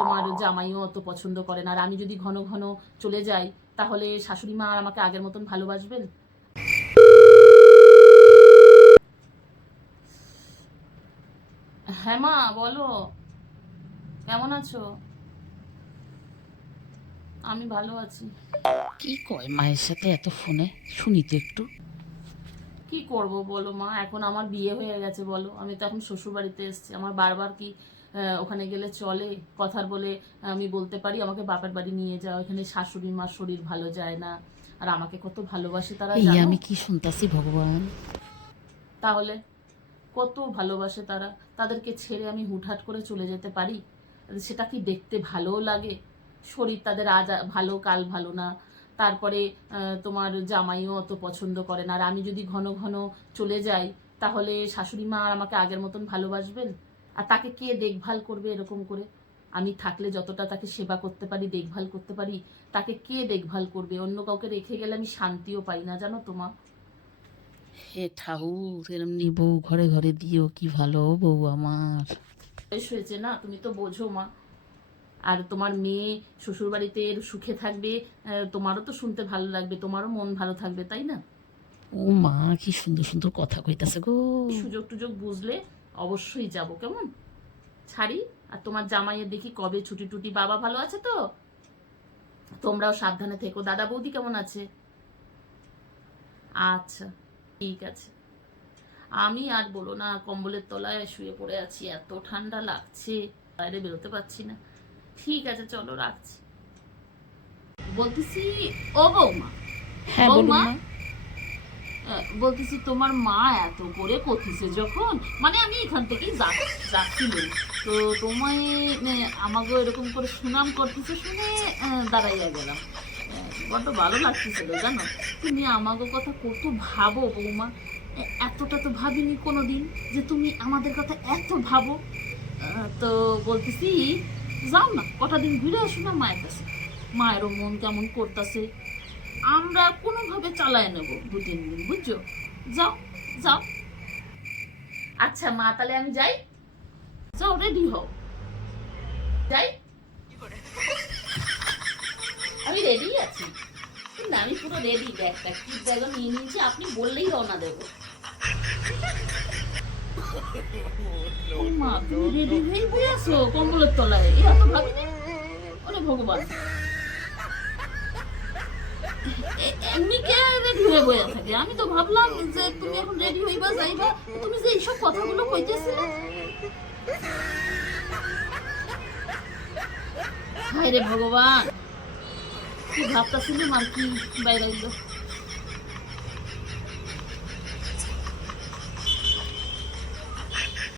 তোমার জামাইও অত পছন্দ করে না। আর আমি যদি ঘন ঘন চলে যাই তাহলে শাশুড়ি মা আর আমাকে আগের মতন ভালোবাসবেন? হ্যাঁ মা, বলো, কেমন আছো? আমি ভালো আছি। কি কয় মায়ের সাথে এত ফোনে, শুনি তো একটু। কি করব বলো মা, এখন আমার বিয়ে হয়ে গেছে, বলো, আমি তো এখন শ্বশুর বাড়িতে এসেছি। আমার বারবার কি ওখানে গেলে চলে? কথার বলে আমি বলতে পারি আমাকে বাপের বাড়ি নিয়ে যাও, এখানে শাশুড়ি মার শরীর ভালো যায় না, আর আমাকে কত ভালোবাসে তারা, এই জানো? আমি কি শুনতাছি ভগবান! তাহলে কত ভালোবাসে তারা, তাদেরকে ছেড়ে আমি হুটহাট করে চলে যেতে পারি? সেটা কি দেখতে ভালোও লাগে? শরীর তাদের আজ ভালো কাল ভালো না, তারপরে তোমার জামাইও অত পছন্দ করে না। আর আমি যদি ঘন ঘন চলে যাই তাহলে শাশুড়ি মা আর আমাকে আগের মতন ভালোবাসবেন? আর তাকে কে দেখভাল করবে এরকম করে? আমি থাকলে যতটা তাকে সেবা করতে পারি, দেখভাল করতে পারি, তাকে কে দেখভাল করবে? অন্য কাউকে রেখে গেলে আমি শান্তিও পাই না, জানো তো মা। হে ঠাকুর, এরমনি বউ ঘরে ঘরে দিও, কি ভালো বউ আমার। বয়স হয়েছে না, তুমি তো বোঝো মা। আর তোমার মেয়ে শ্বশুরবাড়িতে সুখে থাকবে, তোমারও তো শুনতে ভালো লাগবে, তোমারও মন ভালো থাকবে, তাই না? ও মা, কি সুন্দর সুন্দর কথা কইতাছে গো। সুযোগ টুযোগ বুঝলে অবশ্যই যাব, কেমন? ছাড়ি। আর তোমার জামাইয়ের দেখি কবে ছুটি টুটি। বাবা ভালো আছে তো? তোমরাও সাবধানে থেকো। দাদা বৌদি কেমন আছে? আচ্ছা, ঠিক আছে। আমি আর বলো না, কম্বলের তলায় শুয়ে পড়ে আছি, এত ঠান্ডা লাগছে, বাইরে বেরোতে পারছি না। ঠিক আছে, চলো রাখছি। বলতেছি, ও বৌমা, হ্যাঁ বলুন বৌমা, মা। বলতেছি তোমার মা এত করে কথিছে যখন, মানে আমি এখান থেকেই যাচ্ছিলাম, তো তোমায় আমাকে এরকম করে সুনাম করতেছে শুনে দাঁড়াইয়া গেলাম। বড্ড ভালো লাগতেছিল, জানো? তুমি আমাকে কথা কত ভাবো বৌমা। এতটা তো ভাবিনি কোনোদিন যে তুমি আমাদের কথা এত ভাবো। তো বলতেছি, যাও না, কটা দিন ঘুরে আসো না মায়ের কাছে। মায়েরও মন কেমন করতেছে, আমরা কোনোভাবে চালায় নেব 2-3 দিন, বুঝছো? যাও, যাও। আচ্ছা মা, তাহলে আমি যাই। যাও, রেডি হও। যাই, আমি রেডি আছি। না, আমি পুরো রেডি, ব্যাগটা কি ব্যাগও নিয়ে নিয়েছি, আপনি বললেই রওনা দেবো। ও মা, তুমি রেডি হয়ে বয়ে আসো কম্বলের তলায়, এ এত ভাবিনি। ওরে ভগবান, এমনি কে রেডি হয়ে বয়ে থাকে? আমি তো ভাবলাম যে তুমি এখন রেডি হইবা যাইবা, তুমি যে এইসব কথাগুলো কইতেছিলে। হায় রে ভগবান, কি ভাবতাছিলাম আর কি বাইরে